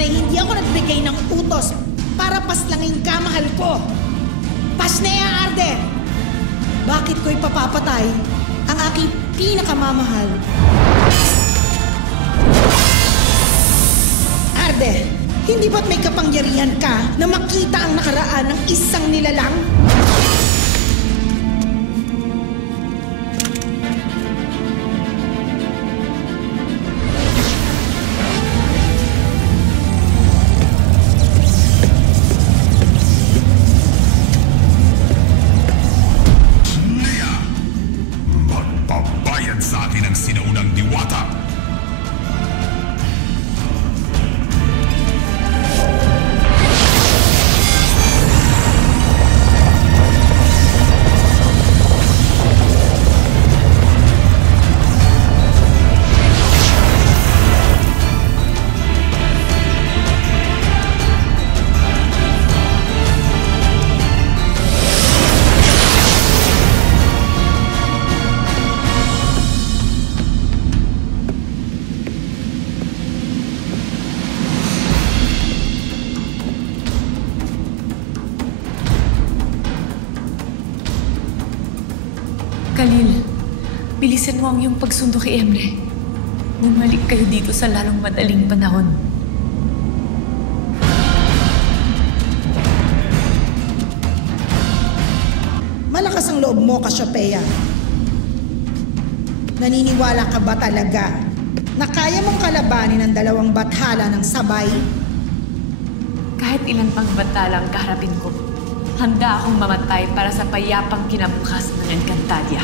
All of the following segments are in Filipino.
Sana'y hindi ako nagbigay ng utos para paslangin ka, mahal ko. Pasnea Arde! Bakit ko'y papapatay ang aking pinakamamahal? Arde, hindi ba't may kapangyarihan ka na makita ang nakaraan ng isang nilalang? Khalil, bilisan mo ang iyong pagsundo kay Emre. Bumalik kayo dito sa lalong madaling panahon. Malakas ang loob mo, Cassiopeia. Naniniwala ka ba talaga na kaya mong kalabanin ang dalawang bathala ng sabay? Kahit ilan pang batala ang kaharapin ko, handa akong mamatay para sa payapang kinabukasan ng Encantadia.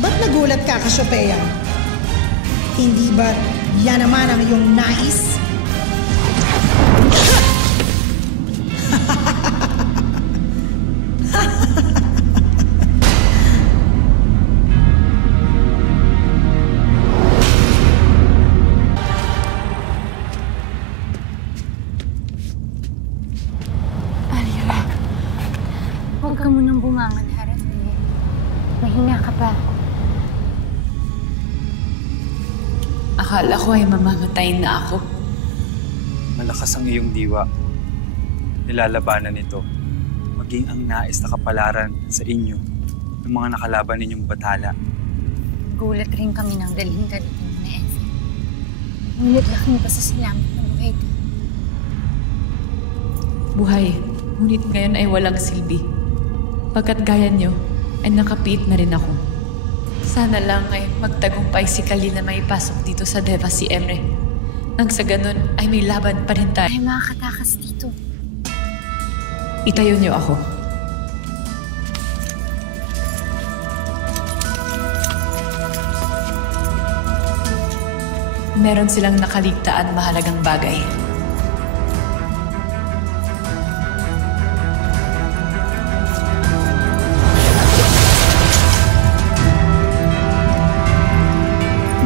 Ba't nagulat ka, Cassiopeia? Hindi ba yan naman ang iyong nais? Huwag ka munang bumangon, Harap. Mahina ka pa. Akala ko ay mamamatay na ako. Malakas ang iyong diwa. Nilalabanan nito, maging ang nais na kapalaran sa inyo ng mga nakalaban ninyong bathala. Gulat rin kami nang dalhin ka dito na Effie. Ngunit laking pasasalamat na buhay ka. Buhay, ngunit ngayon ay walang silbi. Pagkat gaya niyo, ay nakapiit na rin ako. Sana lang ay magtagumpay si Khalil na may pasok dito sa Deva si Emre. Nang sa ganun ay may laban pa rin tayo. Ay makakatakas dito. Itayo niyo ako. Meron silang nakaligtaan mahalagang bagay.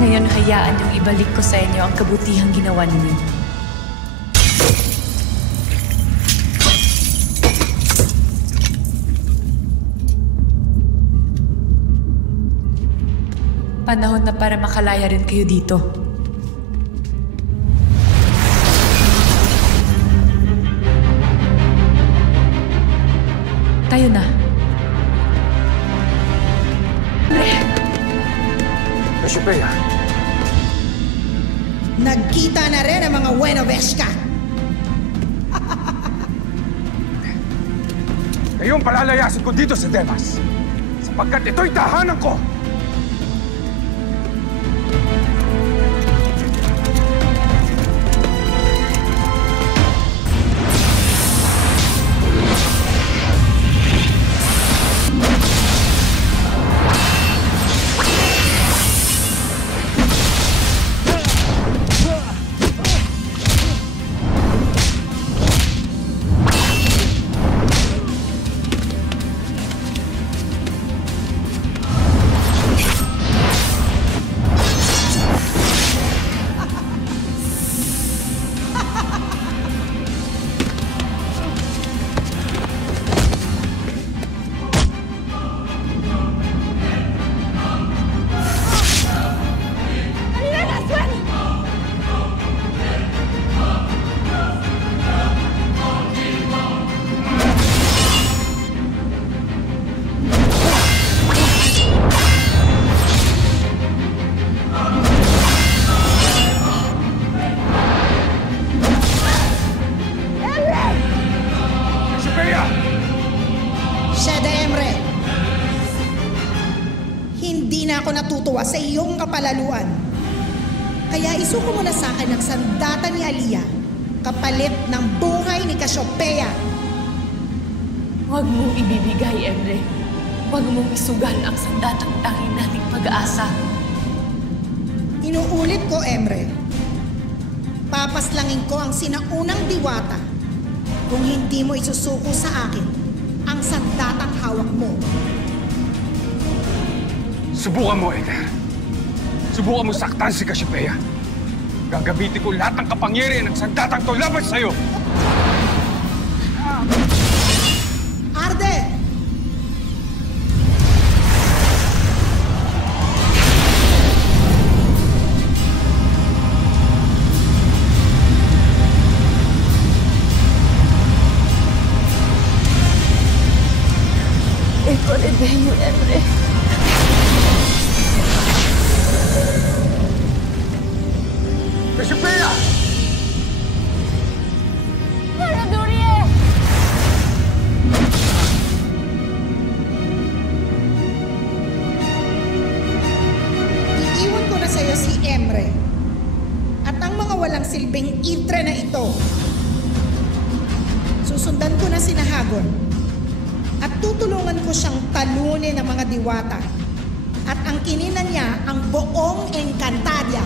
Ngayon, hayaan niyong ibalik ko sa inyo ang kabutihang ginawa ninyo. Panahon na para makalaya rin kayo dito. Tayo na. Cassiopeia! Nagkita na rin ang mga Buenoveshka. Ngayong palalayasin ko dito sa Devas, sapagkat ito'y tahanan ko! Hindi na ako natutuwa sa iyong kapalaluan. Kaya isuko mo na sa akin ang sandata ni Aliyah, kapalit ng buhay ni Cassiopeia. Huwag mong ibibigay, Emre. Huwag mong isugal ang sandatang tanging nating pag-asa. Inuulit ko, Emre. Papaslangin ko ang sinaunang diwata kung hindi mo isusuko sa akin ang sandatang hawak mo. Subukan mo, Eder. Subukan mo saktan si Cassiopeia. Gagamitin ko lahat ng kapangyarihan ng sandatang to laban sa'yo. Arde! Ikorebeyo, Emre. Cassiopeia! Paradurie! Iiwan ko na sa'yo si Emre at ang mga walang silbing itre na ito. Susundan ko na si Nahagon at tutulungan ko siyang talunin ng mga diwata at ang kininan niya ang buong Encantadia.